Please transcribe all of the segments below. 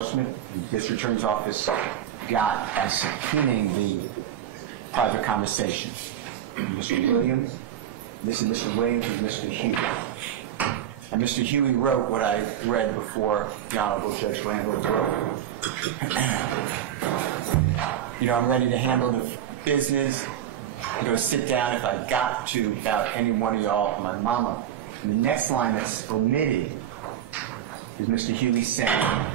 The district attorney's office got as subpoenaing the private conversation. Mr. Williams, this is Mr. Williams and Mr. Huey. And Mr. Huey wrote what I read before the Honorable Judge Randall wrote. I'm ready to handle the business. I'm going to sit down if I got to about any one of y'all, my mama. And the next line that's omitted is Mr. Huey saying,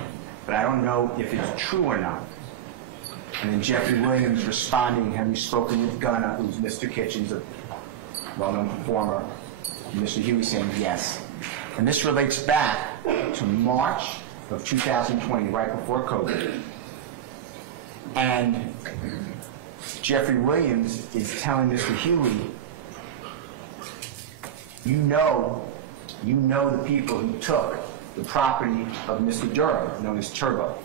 but I don't know if it's true or not. And then Jeffrey Williams responding, have you spoken with Gunner, who's Mr. Kitchens, a well-known performer? And Mr. Huey saying yes. And this relates back to March of 2020, right before COVID. And Jeffrey Williams is telling Mr. Huey, you know the people who took the property of Mr. Durham, known as Turbo,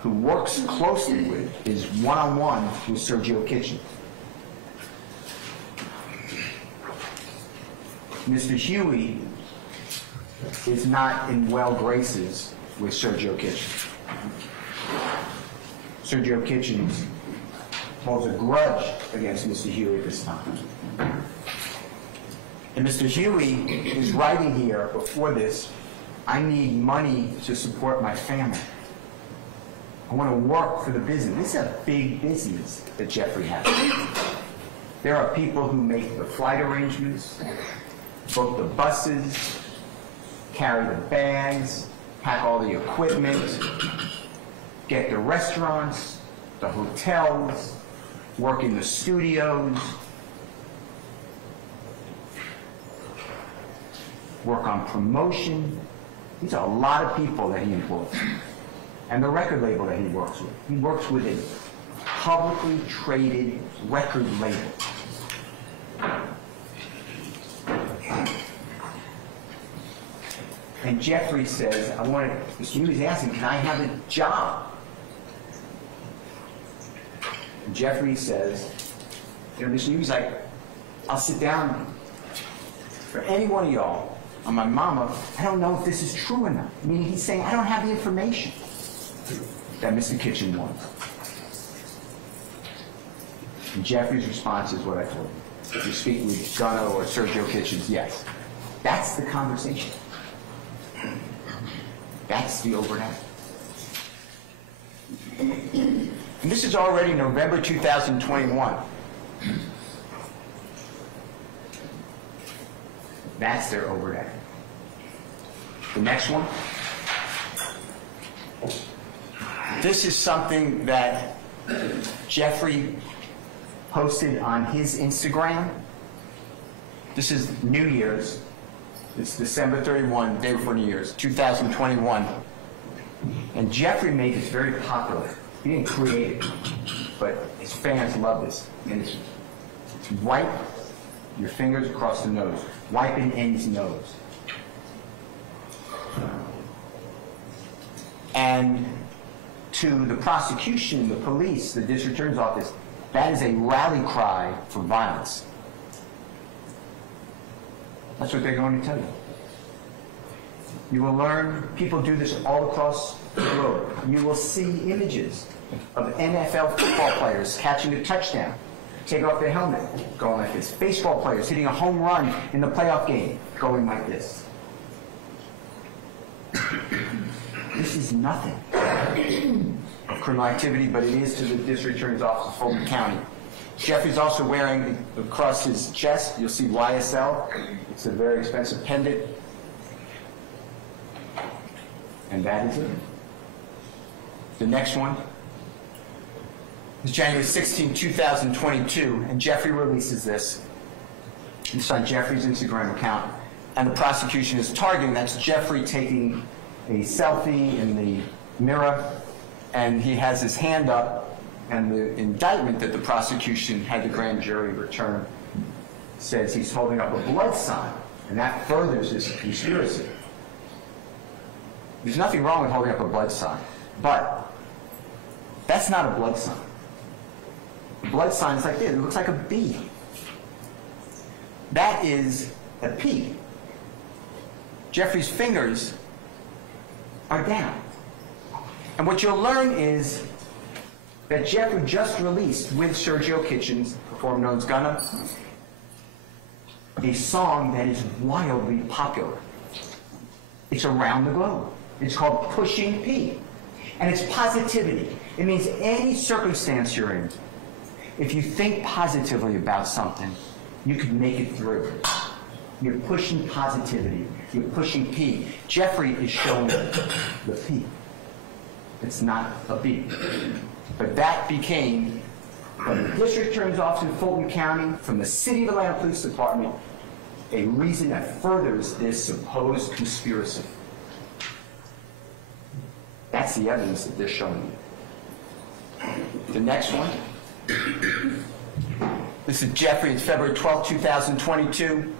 who works closely with, is one-on-one with Sergio Kitchens. Mr. Huey is not in well graces with Sergio Kitchens. Sergio Kitchens holds a grudge against Mr. Huey at this time. And Mr. Huey is writing here before this, I need money to support my family. I want to work for the business. This is a big business that Jeffrey has. There are people who make the flight arrangements, book the buses, carry the bags, pack all the equipment, get the restaurants, the hotels, work in the studios, work on promotion. These are a lot of people that he employs. And the record label that he works with. He works with a publicly traded record label. And Jeffrey says, Mr. Huey's asking, can I have a job? And Jeffrey says, Mr. Huey's like, I'll sit down for any one of y'all. On my mama, I don't know if this is true or not. I mean, he's saying, I don't have the information that Mr. Kitchen wants. And Jeffrey's response is what I told him. If you speak with Gunner or Sergio Kitchens, yes. That's the conversation. That's the overnight. And this is already November 2021. That's their overnight. The next one. This is something that Jeffrey posted on his Instagram. This is New Year's. It's December 31, day before New Year's, 2021. And Jeffrey made this very popular. He didn't create it, but his fans love this. And it's wipe your fingers across the nose. Wipe an end's nose. And to the prosecution, the police, the district attorney's office, that is a rally cry for violence. That's what they're going to tell you. You will learn, people do this all across the globe. You will see images of NFL football players catching a touchdown, take off their helmet, going like this. Baseball players hitting a home run in the playoff game, going like this. This is nothing of criminal activity, but it is to the district attorney's office of Fulton County. Jeffrey's also wearing across his chest, you'll see YSL. It's a very expensive pendant. And that is it. The next one is January 16, 2022, and Jeffrey releases this. It's on Jeffrey's Instagram account, and the prosecution is targeting, that's Jeffrey taking a selfie in the mirror, and he has his hand up, and the indictment that the prosecution had the grand jury return says he's holding up a blood sign, and that furthers this conspiracy. There's nothing wrong with holding up a blood sign, but that's not a blood sign. A blood sign is like this. It looks like a B. That is a P. Jeffrey's fingers are down. And what you'll learn is that Jeffrey just released, with Sergio Kitchens, performer known as Gunna, a song that is wildly popular. It's around the globe. It's called Pushing P. And it's positivity. It means any circumstance you're in, if you think positively about something, you can make it through. You're pushing positivity. You're pushing P. Jeffrey is showing the P. It's not a B. But that became, from the district attorney's office in Fulton County, from the City of Atlanta Police Department, a reason that furthers this supposed conspiracy. That's the evidence that they're showing you. The next one. This is Jeffrey. It's February 12, 2022.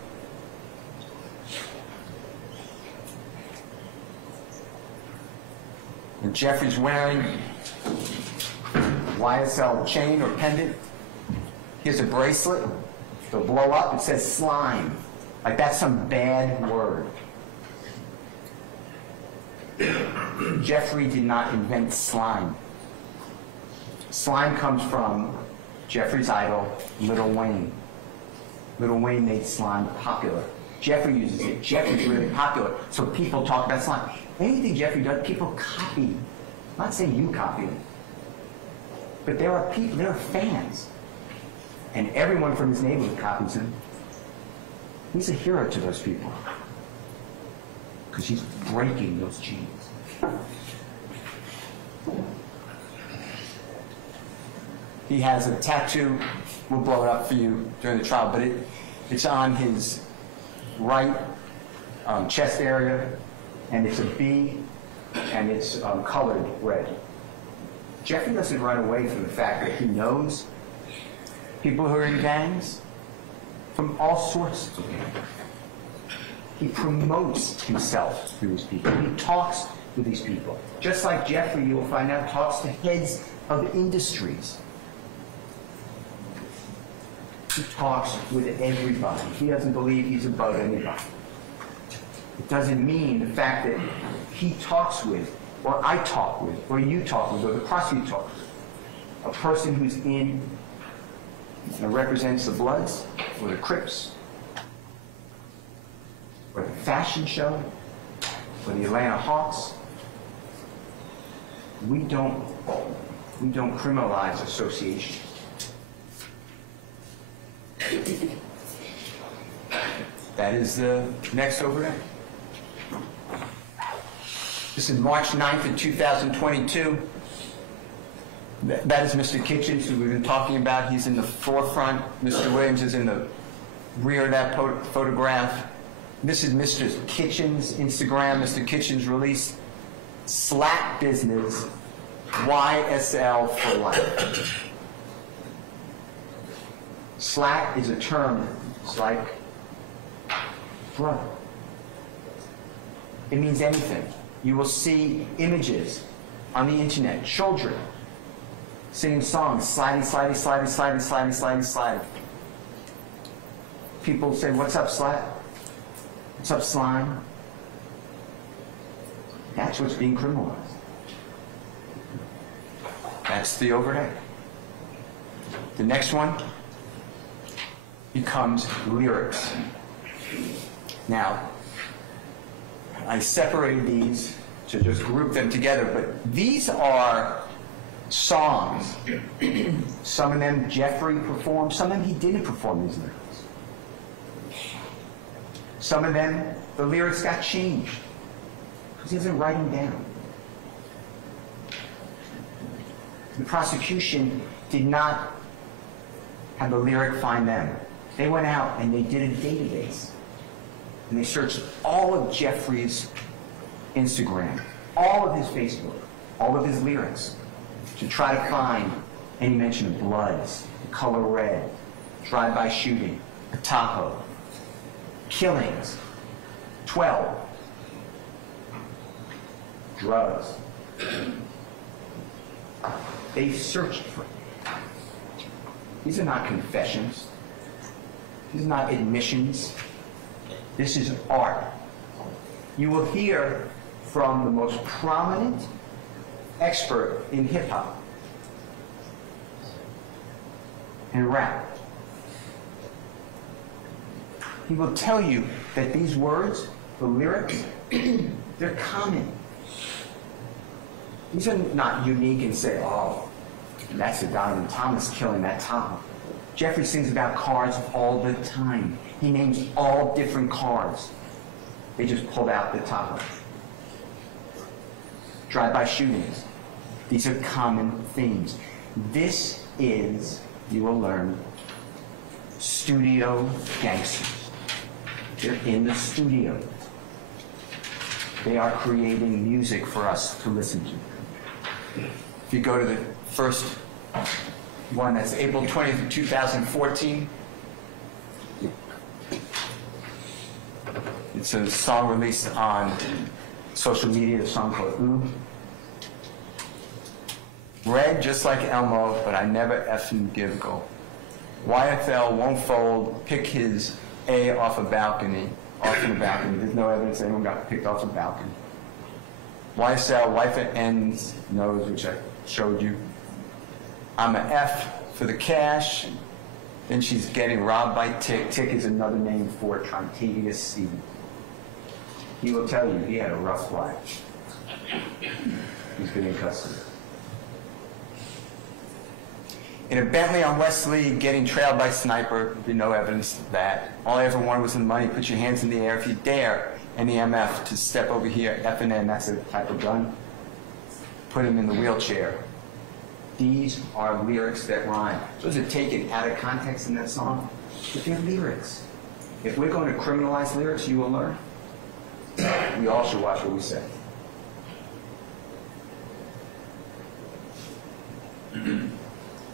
And Jeffrey's wearing YSL chain or pendant. Here's a bracelet. It'll blow up. It says slime. Like that's some bad word. Jeffrey did not invent slime. Slime comes from Jeffrey's idol, Lil Wayne. Lil Wayne made slime popular. Jeffrey uses it. Jeffrey's really popular, so people talk about slime. Anything Jeffrey does, people copy. I'm not saying you copy him, but there are people, there are fans, and everyone from his neighborhood copies him. He's a hero to those people because he's breaking those genes. He has a tattoo. We'll blow it up for you during the trial, but it's on his right chest area, and it's a B, and it's colored red. Jeffrey doesn't run away from the fact that he knows people who are in gangs from all sorts of gangs. He promotes himself through these people. He talks with these people. Just like Jeffrey, you will find out, talks to heads of industries. He talks with everybody. He doesn't believe he's above anybody. It doesn't mean the fact that he talks with, or I talk with, or you talk with, or the prosecutor talks with, a person who's in and represents the Bloods, or the Crips, or the fashion show, or the Atlanta Hawks. We don't criminalize association. That is the next over there. This is March 9th of 2022. That is Mr. Kitchens, who we've been talking about. He's in the forefront. Mr. Williams is in the rear of that photograph. This is Mr. Kitchens' Instagram. Mr. Kitchens released Slack Business, YSL for life. Slack is a term. It's like brother. It means anything. You will see images on the internet, children singing songs, sliding, sliding, sliding, sliding, sliding, sliding, sliding. People say, "What's up, Slack? What's up, slime?" That's what's being criminalized. That's the overhead. The next one becomes lyrics. Now, I separated these to just group them together, but these are songs. Some of them Jeffrey performed, some of them he didn't perform these lyrics. Some of them, the lyrics got changed because he doesn't write them down. The prosecution did not have the lyric find them. They went out and they did a database. And they searched all of Jeffrey's Instagram, all of his Facebook, all of his lyrics, to try to find any mention of Bloods, the color red, drive-by shooting, a Tahoe, killings, 12, drugs. They searched for it. These are not confessions. These are not admissions. This is art. You will hear from the most prominent expert in hip-hop and rap. He will tell you that these words, the lyrics, they're common. These are not unique and say, oh, that's the Donovan Thomas killing that Tahoe. Jeffrey sings about cars all the time. He names all different cars. They just pulled out the Tahoe. Drive-by shootings. These are common themes. This is, you will learn, studio gangsters. They're in the studio. They are creating music for us to listen to. If you go to the first one, that's April 20th, 2014. It's a song released on social media, a song called Ooh. Red just like Elmo, but I never effing give go. YFL won't fold, pick his A off a balcony, off the balcony. There's no evidence anyone got picked off a balcony. YSL, wife at ends, nose, which I showed you. I'm an F for the cash. Then she's getting robbed by Tick. Tick is another name for Trontavious C. He will tell you he had a rough life. He's been in custody. In a Bentley on Wesley, getting trailed by sniper, there'd be no evidence of that. All I ever wanted was the money. Put your hands in the air if you dare. Any MF to step over here, F and N, that's a type of gun. Put him in the wheelchair. These are lyrics that rhyme. Those are taken out of context in that song, but they're lyrics. If we're going to criminalize lyrics, you will learn. We all should watch what we say.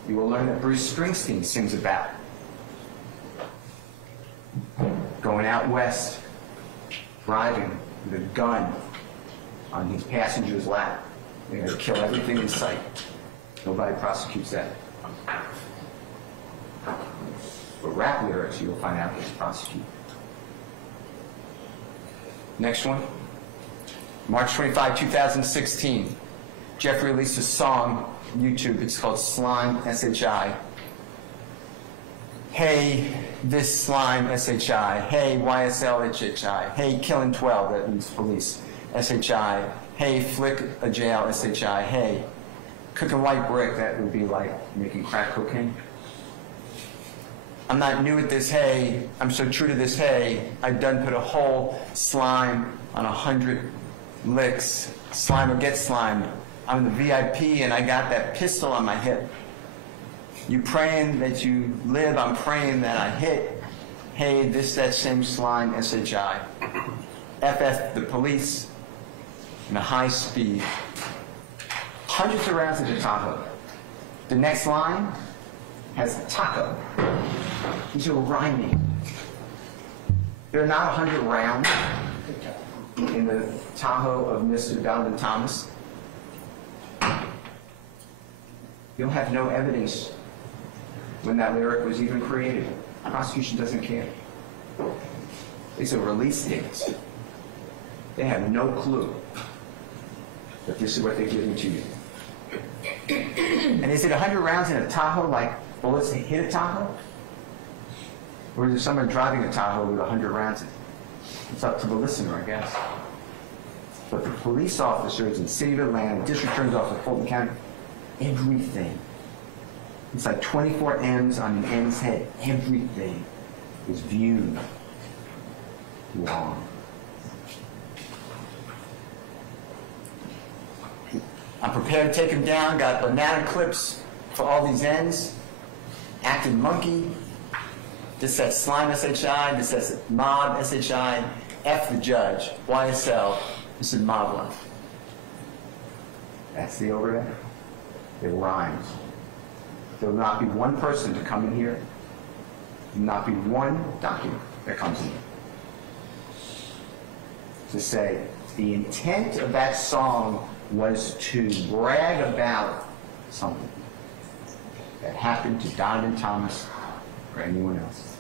You will learn that Bruce Springsteen sings about going out west, driving with a gun on his passenger's lap. They're going to kill everything in sight. Nobody prosecutes that. But rap lyrics, you will find out is prosecuted. Next one. March 25, 2016. Jeffrey released a song on YouTube. It's called Slime, S-H-I. Hey, this slime, S-H-I. Hey, YSL, H-H-I. Hey, killing 12, that means police, S-H-I. Hey, flick a jail, S-H-I. Hey, cooking white brick, that would be like making crack cocaine. I'm not new at this, hey, I'm so true to this, hey, I done put a whole slime on 100 licks. Slime or get slimed. I'm the VIP and I got that pistol on my hip. You praying that you live, I'm praying that I hit. Hey, this, that same slime, S-H-I. FF the police in a high speed. Hundreds of rounds at the Tahoe. The next line has taco. These are rhyming. There are not 100 rounds in the Tahoe of Mr. Donovan Thomas. You'll have no evidence when that lyric was even created. The prosecution doesn't care. These are release dates. They have no clue that this is what they're giving to you. And is it 100 rounds in a Tahoe like bullets that hit a Tahoe? Or is it someone driving a Tahoe with 100 rounds in it? It's up to the listener, I guess. But the police officers in the city of Atlanta, district attorney's office, Fulton County, everything. It's like 24 M's on an N's head. Everything is viewed wrong. I'm prepared to take him down. Got banana clips for all these ends. Acting monkey. This says slime, S-H-I. This says mob, S-H-I. F the judge, YSL. This is mob life. That's the overhead. It rhymes. There will not be one person to come in here. There will not be one document that comes in here to say the intent of that song was to brag about something that happened to Donovan Thomas or anyone else.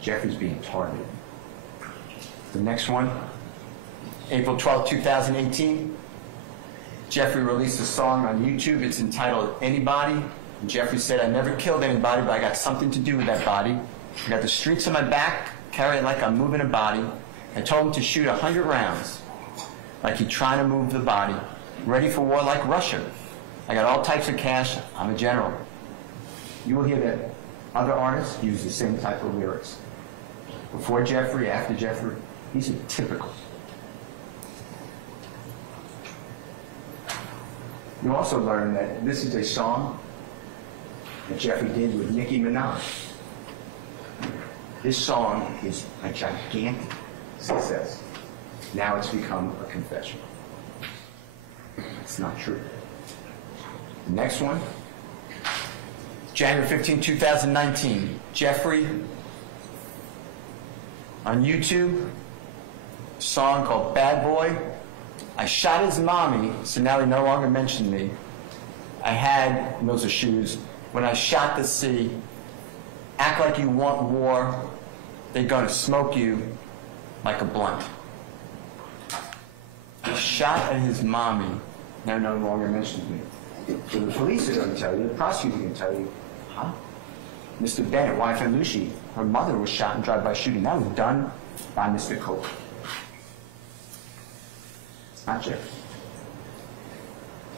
Jeffrey's being targeted. The next one, April 12, 2018. Jeffrey released a song on YouTube. It's entitled Anybody. And Jeffrey said, I never killed anybody, but I got something to do with that body. I got the streets on my back, carry it like I'm moving a body. I told him to shoot 100 rounds, like he's trying to move the body. Ready for war like Russia. I got all types of cash. I'm a general. You will hear that other artists use the same type of lyrics. Before Jeffrey, after Jeffrey, these are typical. You also learn that this is a song that Jeffrey did with Nicki Minaj. This song is a gigantic success. Now it's become a confession. It's not true. The next one, January 15, 2019. Jeffrey on YouTube, a song called Bad Boy. I shot his mommy, so now he no longer mentioned me. I had, and those are shoes, when I shot the sea, act like you want war, they're gonna smoke you like a blunt. I shot at his mommy, now no longer mentions me. So the police are gonna tell you, the prosecutor is gonna tell you, huh? Mr. Bennett, wife and Lucy, her mother was shot in drive-by shooting. That was done by Mr. Cope. Not Jeff.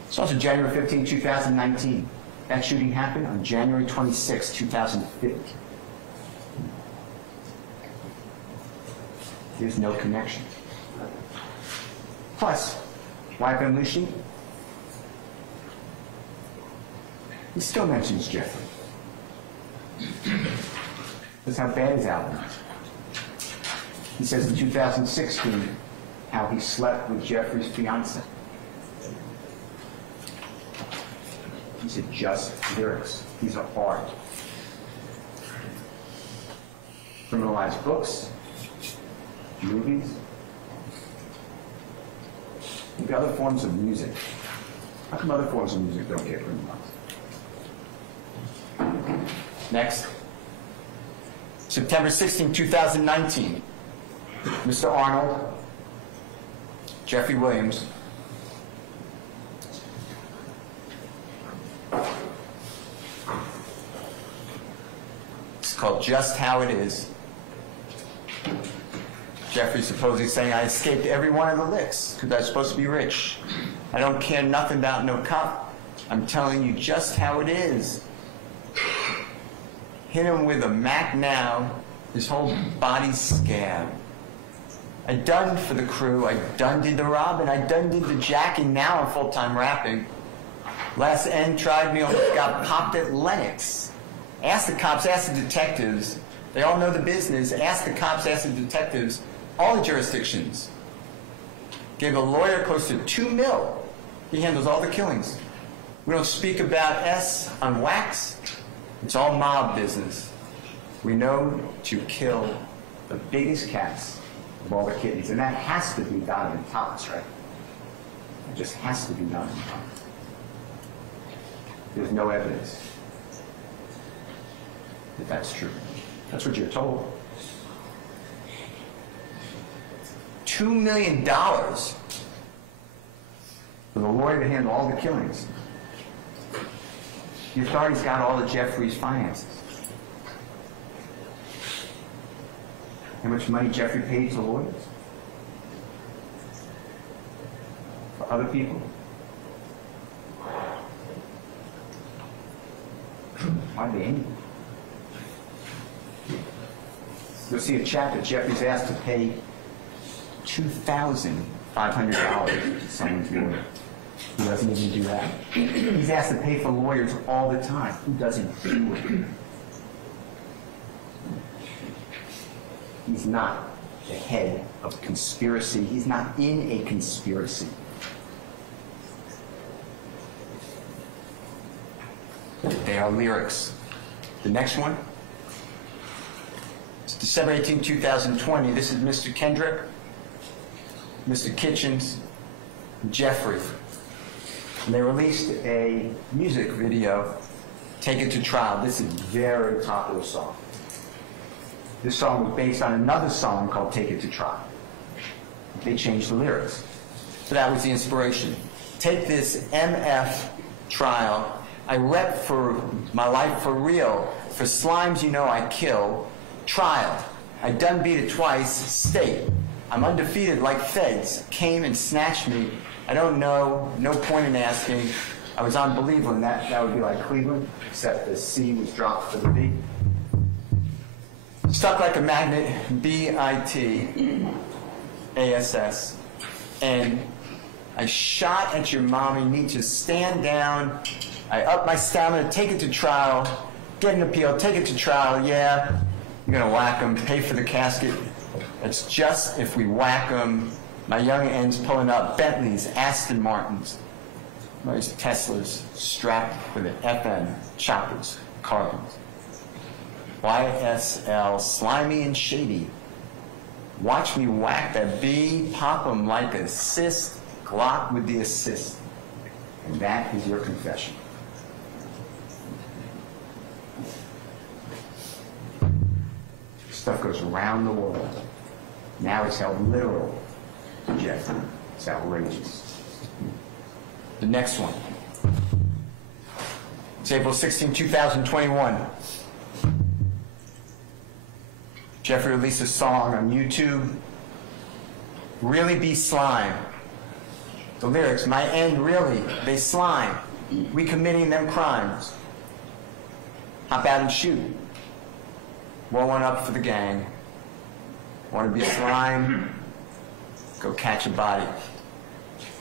It's also January 15, 2019. That shooting happened on January 26, 2015. There's no connection. Plus, wife and Lucy, he still mentions Jeffrey. That's how bad his album is. He says in 2016 how he slept with Jeffrey's fiancée. These are just lyrics. These are art. Criminalized books, movies, maybe other forms of music. How come other forms of music don't get criminalized? Next. September 16, 2019. Mr. Arnold, Jeffrey Williams, it's called Just How It Is. Jeffrey supposedly saying, I escaped every one of the licks because I was supposed to be rich. I don't care nothing about no cop. I'm telling you just how it is. Hit him with a Mac now, his whole body's scabbed. I done for the crew, I done did the robbing, I done did the jacking, now I'm full-time rapping. Last end tried me, almost got popped at Lennox. Ask the cops, ask the detectives. They all know the business. Ask the cops, ask the detectives. All the jurisdictions. Gave a lawyer close to $2 million. He handles all the killings. We don't speak about S on wax. It's all mob business. We know to kill the biggest cats of all the kittens. And that has to be Donovan Thomas, right? It just has to be Donovan Thomas. There's no evidence that that's true. That's what you're told. $2 million for the lawyer to handle all the killings. The authorities got all of Jeffrey's finances. How much money Jeffrey paid to lawyers? For other people? Hardly any. You'll see a chap that Jeffrey's asked to pay $2,500 to someone's lawyer. He doesn't even do that. He's asked to pay for lawyers all the time. Who doesn't do it? He's not the head of a conspiracy. He's not in a conspiracy. They are lyrics. The next one. It's December 18, 2020. This is Mr. Kendrick, Mr. Kitchens, Jeffrey. And they released a music video, Take It to Trial. This is a very popular song. This song was based on another song called Take It to Trial. They changed the lyrics. So that was the inspiration. take this MF trial. I rep for my life for real. For slimes, you know I kill. Trial. I done beat it twice. State. I'm undefeated like feds. Came and snatched me. I don't know. No point in asking. I was unbelievable, and that would be like Cleveland, except the C was dropped for the B. Stuck like a magnet, B-I-T-A-S-S. And I shot at your mom. You need to stand down. I up my stamina, take it to trial, get an appeal, take it to trial. Yeah, you're going to whack them, pay for the casket. It's just if we whack them, my young ends pulling up Bentleys, Aston Martins, those Teslas strapped with an FN, choppers, carbons. YSL, slimy and shady. Watch me whack that B, pop them like a cyst, Glock with the assist. And that is your confession. Stuff goes around the world. Now it's held literal to Jeffrey. It's outrageous. The next one. It's April 16, 2021. Jeffrey released a song on YouTube, Really Be Slime. The lyrics, my end really, they slime. We committing them crimes. Hop out and shoot. Roll one up for the gang. Want to be slime? Go catch a body.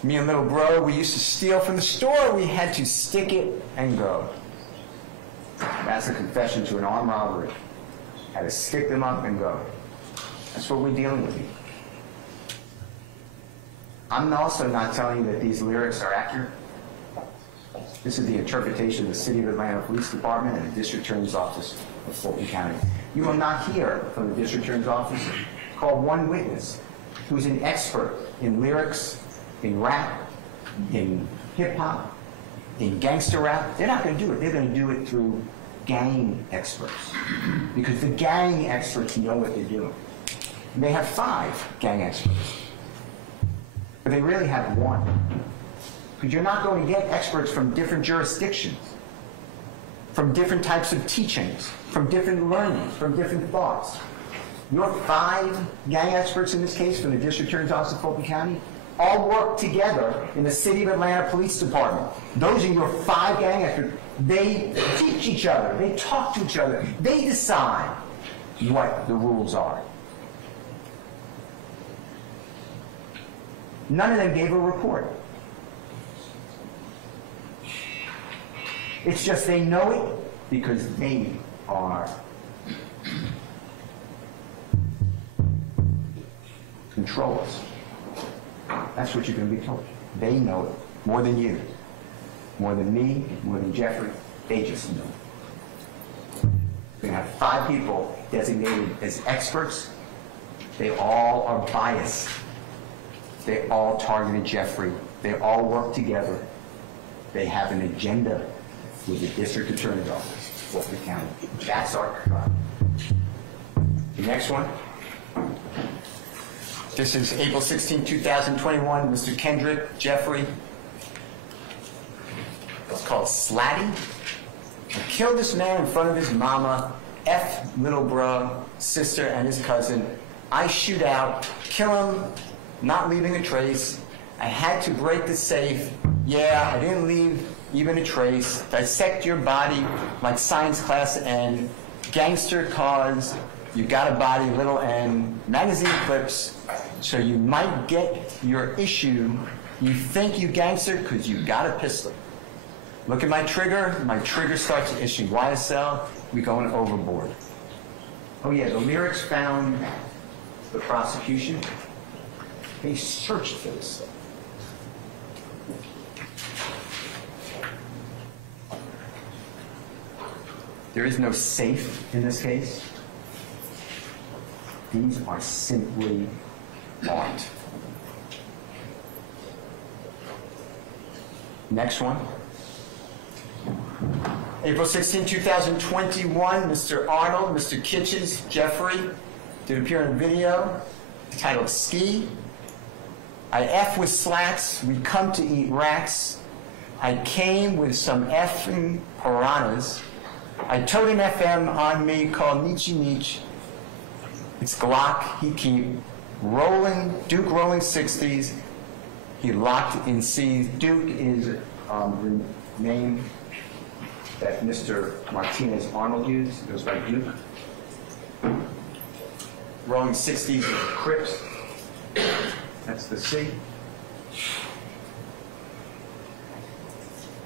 Me and little bro, we used to steal from the store. We had to stick it and go. That's a confession to an armed robbery. Had to stick them up and go. That's what we're dealing with here. I'm also not telling you that these lyrics are accurate. This is the interpretation of the City of Atlanta Police Department and the District Attorney's Office of Fulton County. You will not hear from the District Attorney's Office call one witness who's an expert in lyrics, in rap, in hip-hop, in gangster rap. They're not going to do it. They're going to do it through gang experts, because the gang experts know what they're doing. And they have 5 gang experts, but they really have 1, because you're not going to get experts from different jurisdictions, from different types of teachings, from different learnings, from different thoughts. Your 5 gang experts in this case from the District Attorney's Office of Fulton County all work together in the City of Atlanta Police Department. Those are your 5 gang experts. They teach each other. They talk to each other. They decide what the rules are. None of them gave a report. It's just they know it because they are controllers. That's what you're going to be told. They know it more than you, more than me, more than Jeffrey. They just know. We're going to have 5 people designated as experts. They all are biased. They all targeted Jeffrey. They all work together. They have an agenda with the District Attorney's Office, Fulton County. That's our crime. The next one. This is April 16, 2021. Mr. Kendrick, Jeffrey. It's called Slatty. I killed this man in front of his mama, F little bro, sister, and his cousin. I shoot out, kill him, not leaving a trace. I had to break the safe. Yeah, I didn't leave even a trace. Dissect your body like science class N. Gangster cause, you got a body, little n. Magazine clips, so you might get your issue. You think you gangster because you got a pistol. Look at my trigger starts to issue. YSL, we going overboard. Oh yeah, the lyrics found the prosecution. They searched for this stuff. There is no safe in this case. These are simply art. Next one. April 16, 2021, Mr. Arnold, Mr. Kitchens, Jeffrey did appear in a video titled Ski. I F with slats, we come to eat rats. I came with some effing piranhas. I told an FM on me called Nietzsche Nietzsche. It's Glock, he keep rolling, Duke rolling 60s. He locked in C's. Duke is the name that Mr. Martinez Arnold used. It goes by Duke. Rolling 60s Crips. That's the C.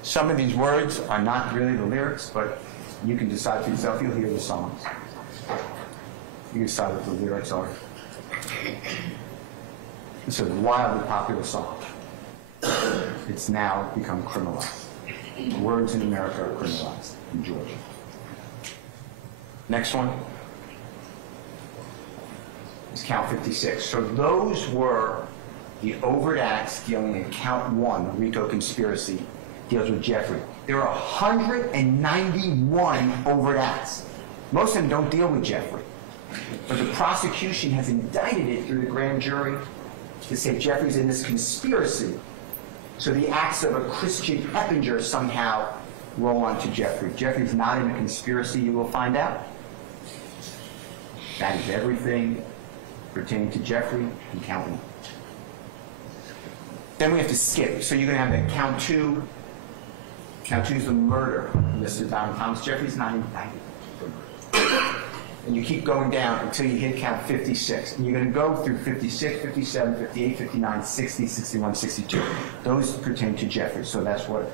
Some of these words are not really the lyrics, but you can decide for yourself. You'll hear the songs. You decide what the lyrics are. It's a wildly popular song. It's now become criminalized. Words in America are criminalized in Georgia. Next one is count 56. So those were the overt acts dealing in count 1, the RICO conspiracy, deals with Jeffrey. There are 191 overt acts. Most of them don't deal with Jeffrey. But the prosecution has indicted it through the grand jury to say Jeffrey's in this conspiracy. So the acts of a Christian Eppinger somehow roll onto Jeffrey. Jeffrey's not in a conspiracy, you will find out. That is everything pertaining to Jeffrey and count 1. Then we have to skip. So you're going to have that count 2. Count 2 is the murder of Mr. Donald Thomas. Jeffrey's not indicted for murder. And you keep going down until you hit count 56. And you're going to go through 56, 57, 58, 59, 60, 61, 62. Those pertain to Jeffrey. So that's what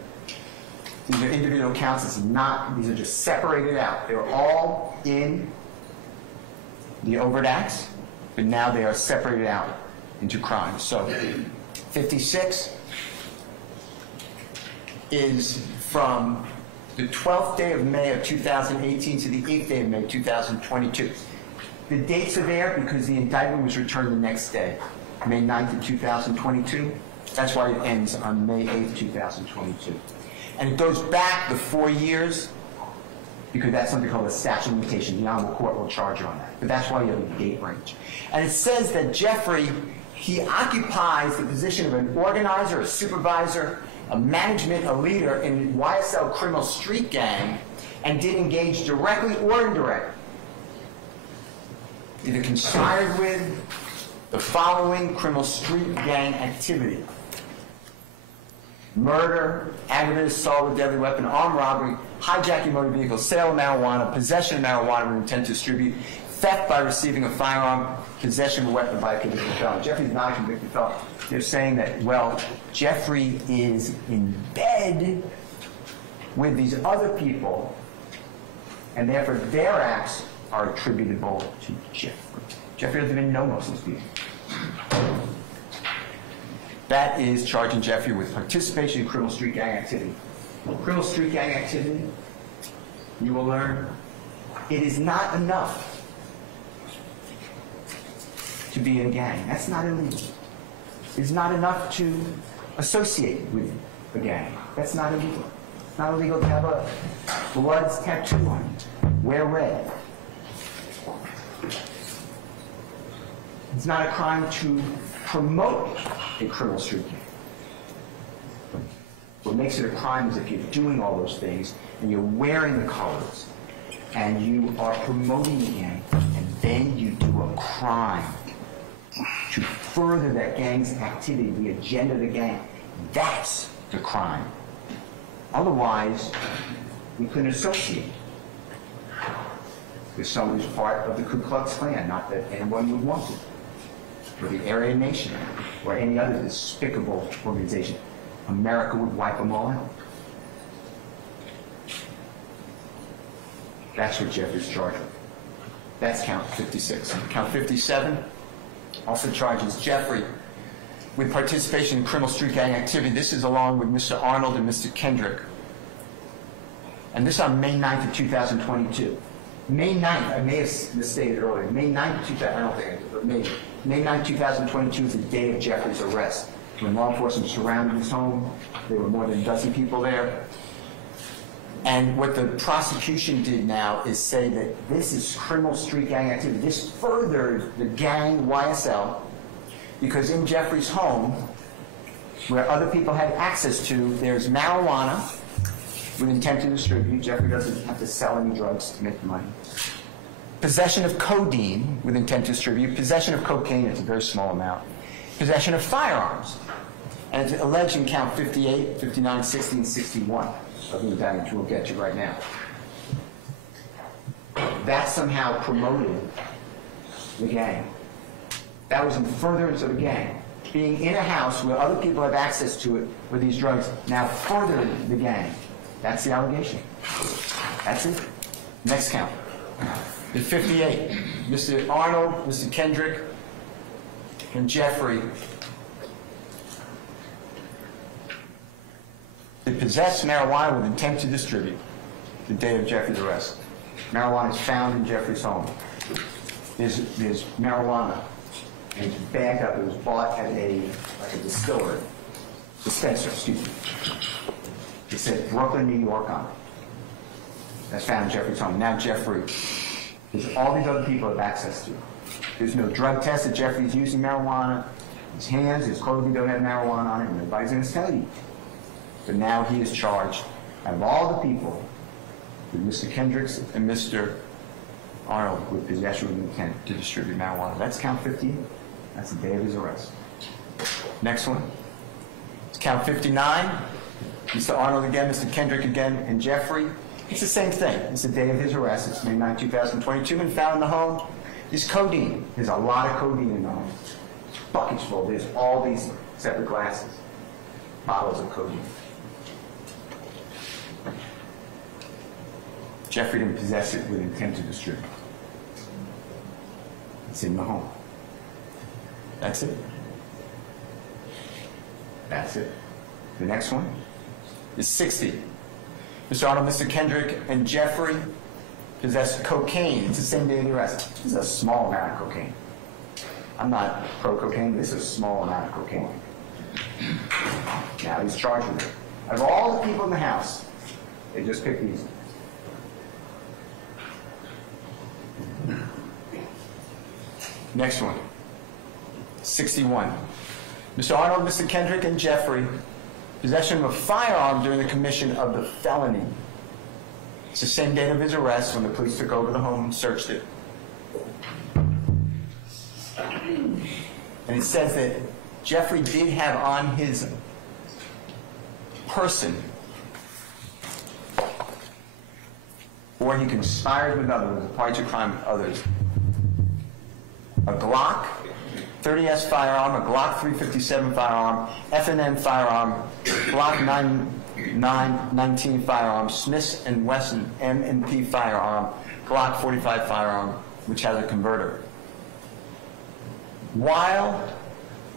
these are individual counts. It's not, these are just separated out. They're all in the overt acts, but now they are separated out into crimes. So 56 is from the 12th day of May of 2018 to the 8th day of May 2022. The dates are there because the indictment was returned the next day, May 9th of 2022. That's why it ends on May 8th, 2022. And it goes back the 4 years because that's something called a statute of limitations. The Honorable Court will charge you on that. But that's why you have a date range. And it says that Jeffrey, he occupies the position of an organizer, a supervisor, a management, a leader in the YSL criminal street gang, and did engage directly or indirectly, either conspired with the following criminal street gang activity: murder, aggravated assault with deadly weapon, armed robbery, hijacking motor vehicle, sale of marijuana, possession of marijuana with intent to distribute, theft by receiving a firearm, possession of a weapon by a convicted felon. Jeffrey's not a convicted felon. They're saying that, well, Jeffrey is in bed with these other people, and therefore their acts are attributable to Jeffrey. Jeffrey doesn't even know most of these people. That is charging Jeffrey with participation in criminal street gang activity. Criminal street gang activity, you will learn, it is not enough to be in a gang. That's not illegal. It's not enough to associate with a gang. That's not illegal. It's not illegal to have a blood tattoo on you. Wear red. It's not a crime to promote a criminal street gang. What makes it a crime is if you're doing all those things and you're wearing the colors and you are promoting the gang and then you do a crime to further that gang's activity, the agenda of the gang. That's the crime. Otherwise, we couldn't associate with someone who's part of the Ku Klux Klan, not that anyone would want to, or the Aryan Nation, or any other despicable organization. America would wipe them all out. That's what Jeffrey's charged with. That's count 56. Count 57 also charges Jeffrey with participation in criminal street gang activity. This is along with Mr. Arnold and Mr. Kendrick. And this on May 9th of 2022. May 9th, I may have misstated earlier, May 9th, 2000, I don't think I did, but maybe. May 9th, 2022 is the day of Jeffrey's arrest. When law enforcement surrounded his home, there were more than a dozen people there. And what the prosecution did now is say that this is criminal street gang activity. This furthered the gang YSL because in Jeffrey's home, where other people had access to, there's marijuana with intent to distribute. Jeffrey doesn't have to sell any drugs to make money. Possession of codeine with intent to distribute. Possession of cocaine, it's a very small amount. Possession of firearms. And it's alleged in count 58, 59, 60, and 61 of the indictment, which we'll get to right now. That somehow promoted the gang. That was in furtherance of the gang. Being in a house where other people have access to it with these drugs now furthered the gang. That's the allegation. That's it. Next count. The 58. Mr. Arnold, Mr. Kendrick, and Jeffrey. They possessed marijuana with intent to distribute the day of Jeffrey's arrest. Marijuana is found in Jeffrey's home. There's marijuana, and it's bagged up. It was bought at a dispenser, excuse me. It said Brooklyn, New York on it. That's found in Jeffrey's home. Now Jeffrey, there's all these other people have access to. There's no drug test that Jeffrey's using marijuana. His hands, his clothing don't have marijuana on it, and nobody's going to tell you. But now he is charged, out of all the people, with Mr. Kendricks and Mr. Arnold with possession with intent to distribute marijuana. That's count 58. That's the day of his arrest. Next one. It's count 59. Mr. Arnold again, Mr. Kendrick again, and Jeffrey. It's the same thing. It's the day of his arrest. It's May 9, 2022, and found in the home is codeine. There's a lot of codeine in the home. Buckets full. There's all these separate glasses, bottles of codeine. Jeffrey didn't possess it with intent to distribute. It's in the home. That's it. That's it. The next one is 60. Mr. Arnold, Mr. Kendrick, and Jeffrey possessed cocaine. It's the same day of the arrest. This is a small amount of cocaine. I'm not pro-cocaine, but this is a small amount of cocaine. Now he's charged with it. Out of all the people in the house, they just picked these. Next one, 61. Mr. Arnold, Mr. Kendrick, and Jeffrey, possession of a firearm during the commission of the felony. It's the same date of his arrest when the police took over the home and searched it. And it says that Jeffrey did have on his person, or he conspired with others, a party to crime with others, a Glock 30S firearm, a Glock 357 firearm, F&M firearm, Glock 919 firearm, Smith & Wesson M&P firearm, Glock 45 firearm, which has a converter. While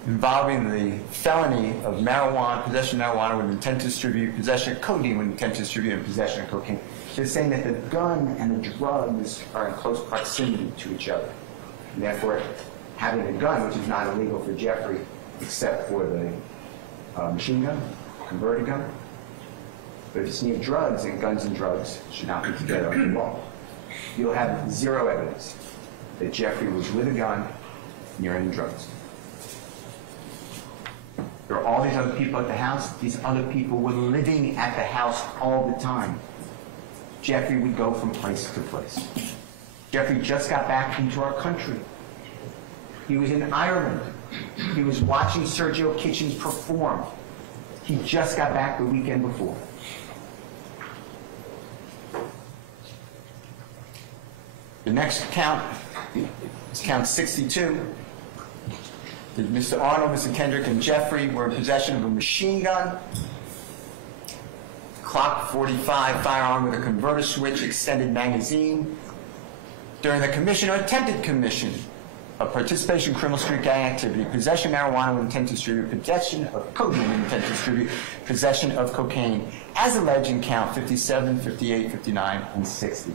involving the felony of marijuana, possession of marijuana with intent to distribute, possession of codeine with intent to distribute, and possession of cocaine, they're saying that the gun and the drugs are in close proximity to each other. And therefore, having a gun, which is not illegal for Jeffrey, except for the machine gun, converted gun. But if it's near drugs, and guns and drugs should not be together under the law, you'll have zero evidence that Jeffrey was with a gun near any drugs. There are all these other people at the house. These other people were living at the house all the time. Jeffrey would go from place to place. Jeffrey just got back into our country. He was in Ireland. He was watching Sergio Kitchens perform. He just got back the weekend before. The next count is count 62. Mr. Arnold, Mr. Kendrick, and Jeffrey were in possession of a machine gun, Glock 45 firearm with a converter switch, extended magazine, during the commission or attempted commission of participation in criminal street gang activity, possession of marijuana with intent to distribute, possession of codeine with intent to distribute, possession of cocaine, as alleged in count 57, 58, 59, and 60.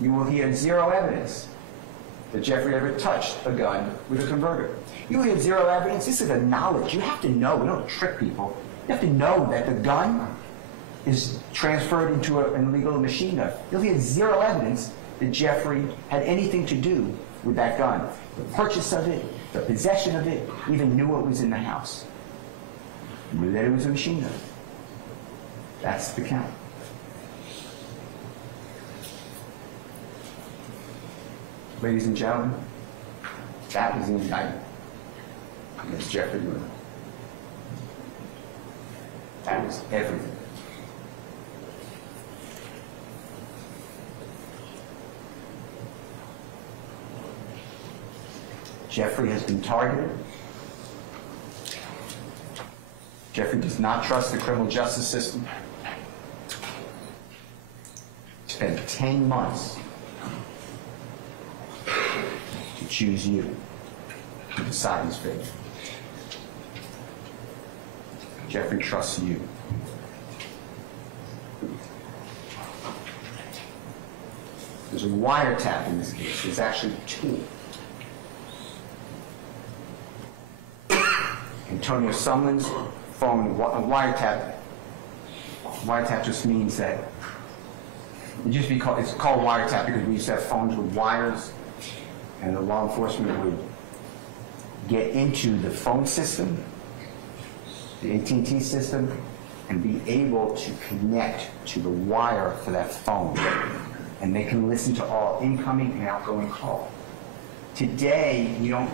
You will hear zero evidence that Jeffrey ever touched a gun with a converter. You will hear zero evidence. This is a knowledge. You have to know. We don't trick people. You have to know that the gun is transferred into an illegal machine gun. You'll hear zero evidence that Jeffrey had anything to do with that gun. The purchase of it, the possession of it, even knew what was in the house. Knew that it was a machine gun. That's the count. Ladies and gentlemen, that was the indictment against Jeffrey Lewis. That was everything. Jeffrey has been targeted. Jeffrey does not trust the criminal justice system. Spent 10 months to choose you to decide his fate. Jeffrey trusts you. There's a wiretap in this case. There's actually two. Antonio Sumlin's phone, a wiretap. Wiretap just means that it's called wiretap because we used to have phones with wires, and the law enforcement would get into the phone system, the AT&T system, and be able to connect to the wire for that phone. And they can listen to all incoming and outgoing calls. Today, you don't,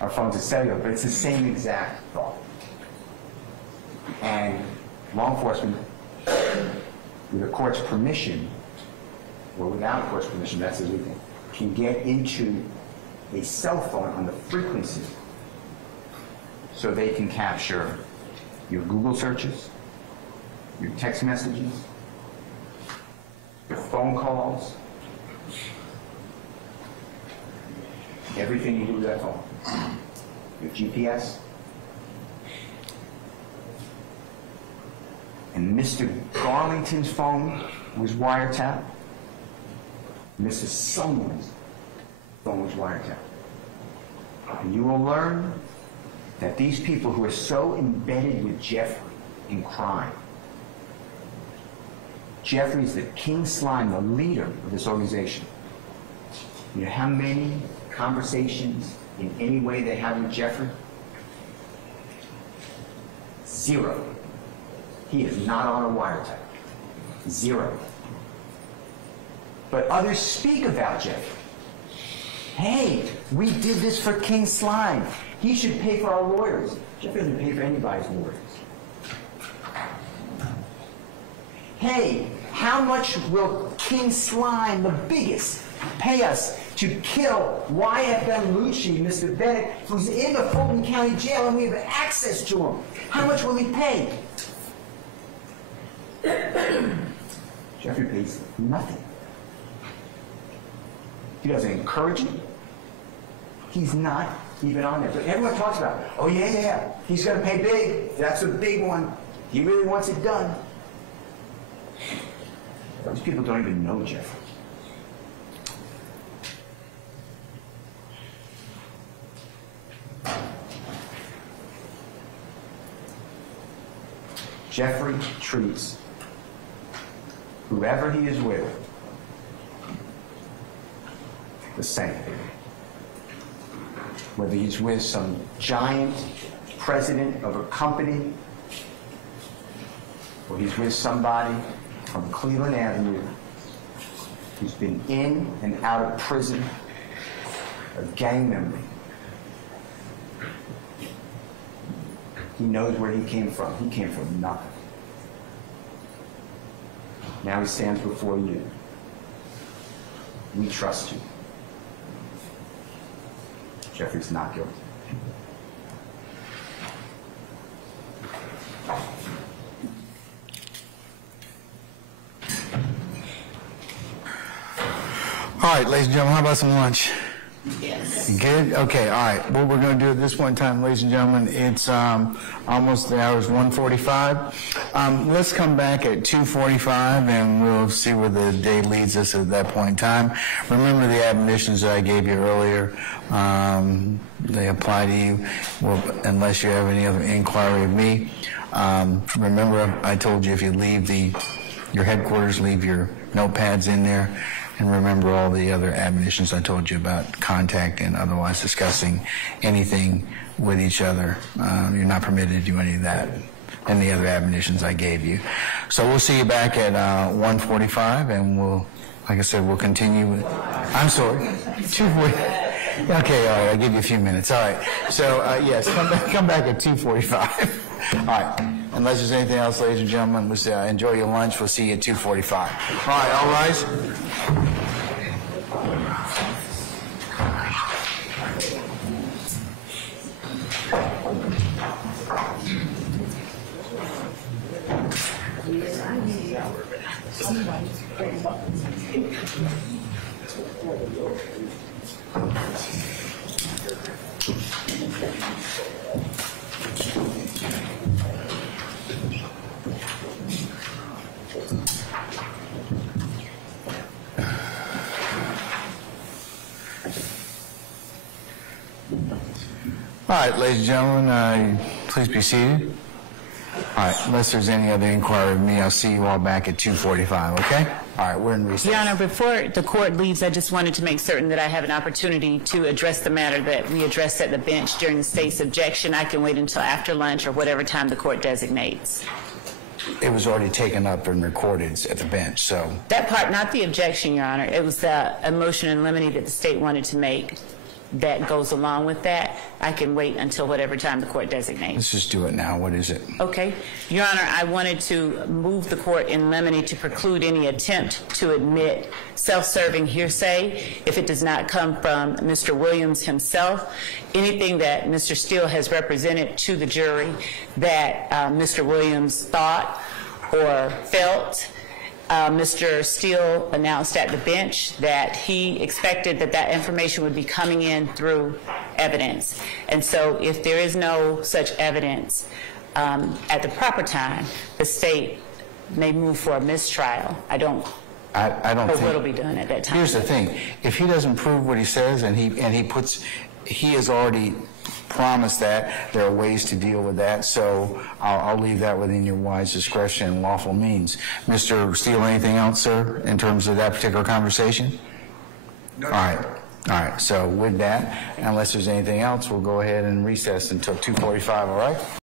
our phones are cellular, but it's the same exact thought. And law enforcement, with a court's permission, or without a court's permission, that's illegal, can get into a cell phone on the frequency so they can capture your Google searches, your text messages, your phone calls, everything you do with that phone, your GPS. And Mr. Garlington's phone was wiretapped. Mrs. Sumlin's phone was wiretapped. And you will learn that these people who are so embedded with Jeffrey in crime, Jeffrey's the king slime, the leader of this organization. You know how many conversations in any way they have with Jeffrey? 0. He is not on a wiretap. 0. But others speak about Jeffrey. Hey, we did this for King Slime. He should pay for our lawyers. Jeffrey doesn't pay for anybody's lawyers. Hey, how much will King Slime, the biggest, pay us to kill YFM Lucci, Mr. Bennett, who's in the Fulton County Jail, and we have access to him? How much will he pay? Jeffrey pays nothing. He doesn't encourage it. He's not even on there. But everyone talks about, oh yeah, he's going to pay big. That's a big one. He really wants it done. Those people don't even know Jeffrey. Jeffrey treats whoever he is with the same. Whether he's with some giant president of a company, or he's with somebody from Cleveland Avenue who's been in and out of prison, a gang member. He knows where he came from. He came from nothing. Now he stands before you. We trust you. Jeffrey's not guilty. All right, ladies and gentlemen, how about some lunch? Yes. Good? Okay, all right. What we're going to do at this point in time, ladies and gentlemen, it's almost the hour is 1:45. Let's come back at 2:45, and we'll see where the day leads us at that point in time. Remember the admonitions that I gave you earlier. They apply to you, unless you have any other inquiry of me. Remember, I told you if you leave your headquarters, leave your notepads in there. And remember all the other admonitions I told you about contact and otherwise discussing anything with each other. You're not permitted to do any of that. And the other admonitions I gave you. So we'll see you back at 1:45, and we'll, like I said, we'll continue with, I'm sorry, 2:40. Okay, all right, I'll give you a few minutes. All right. So, yes, come back at 2:45. All right. Unless there's anything else, ladies and gentlemen, let's enjoy your lunch. We'll see you at 2:45. All right, all rise. All right, ladies and gentlemen, please be seated. All right, unless there's any other inquiry of me, I'll see you all back at 2:45, okay? All right, we're in recess. Your Honor, before the court leaves, I just wanted to make certain that I have an opportunity to address the matter that we addressed at the bench during the state's objection. I can wait until after lunch or whatever time the court designates. It was already taken up and recorded at the bench, so. That part, not the objection, Your Honor. It was the motion in limine that the state wanted to make that goes along with that. I can wait until whatever time the court designates. Let's just do it now. What is it? Okay. Your Honor, I wanted to move the court in limine to preclude any attempt to admit self-serving hearsay if it does not come from Mr. Williams himself. Anything that Mr. Steele has represented to the jury that Mr. Williams thought or felt. Mr. Steele announced at the bench that he expected that that information would be coming in through evidence. And so if there is no such evidence at the proper time, the state may move for a mistrial. I don't know what will be done at that time. Here's the thing. If he doesn't prove what he says and he has already promised that, there are ways to deal with that, so I'll leave that within your wise discretion and lawful means. Mr. Steele, anything else, sir, in terms of that particular conversation? No. All right, so with that, unless there's anything else, we'll go ahead and recess until 2:45, all right?